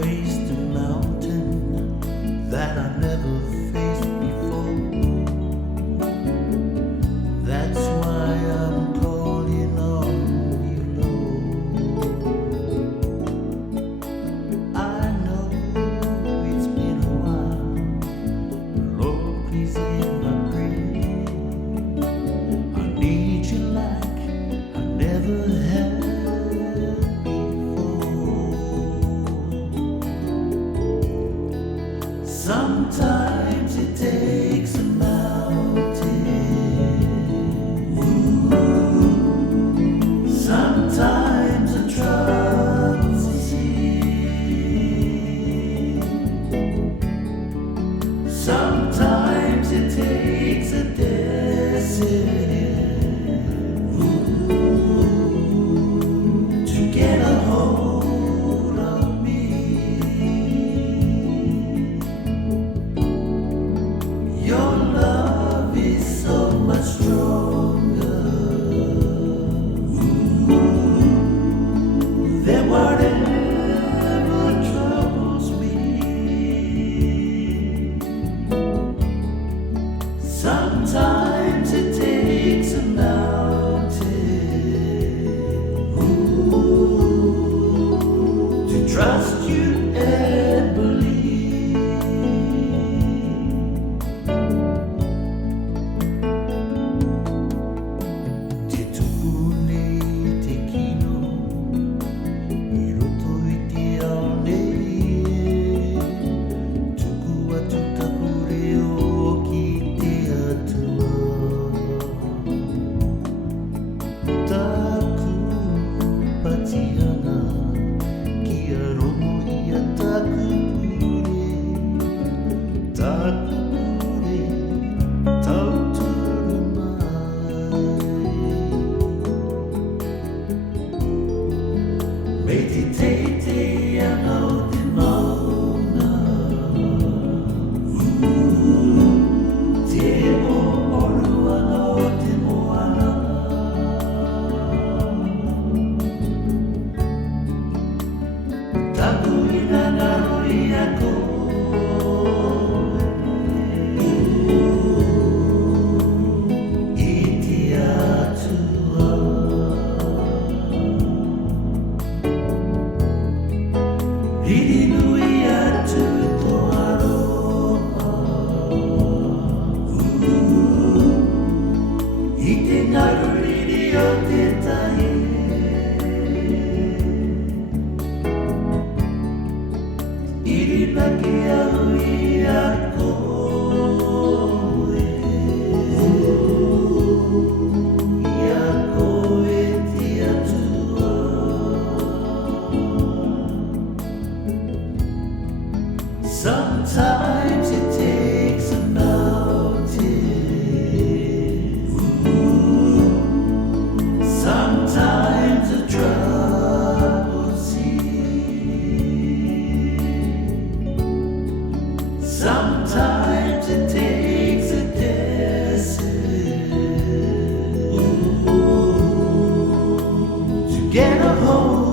faced a mountain that I never faced before. That's why I'm calling on you, Lord. I know it's been a while, Lord, please hear my prayer. I need you like I never had. Sometimes it takes a mountain. Sometimes a troubled sea. Sometimes it takes a desert to get a hold of me. Your love is so much stronger than whatever troubles me. Sometimes it takes a mountain to trust you and believe. Meditate ang di mauna. Te o oluan di moana. Takuin na naruri ako. Hallelujah to the aroha. Ite naruri o te tahi. Irinaki ahui ako. Sometimes it takes a mountain. Sometimes a troubled sea. Sometimes it takes a desert to get a hold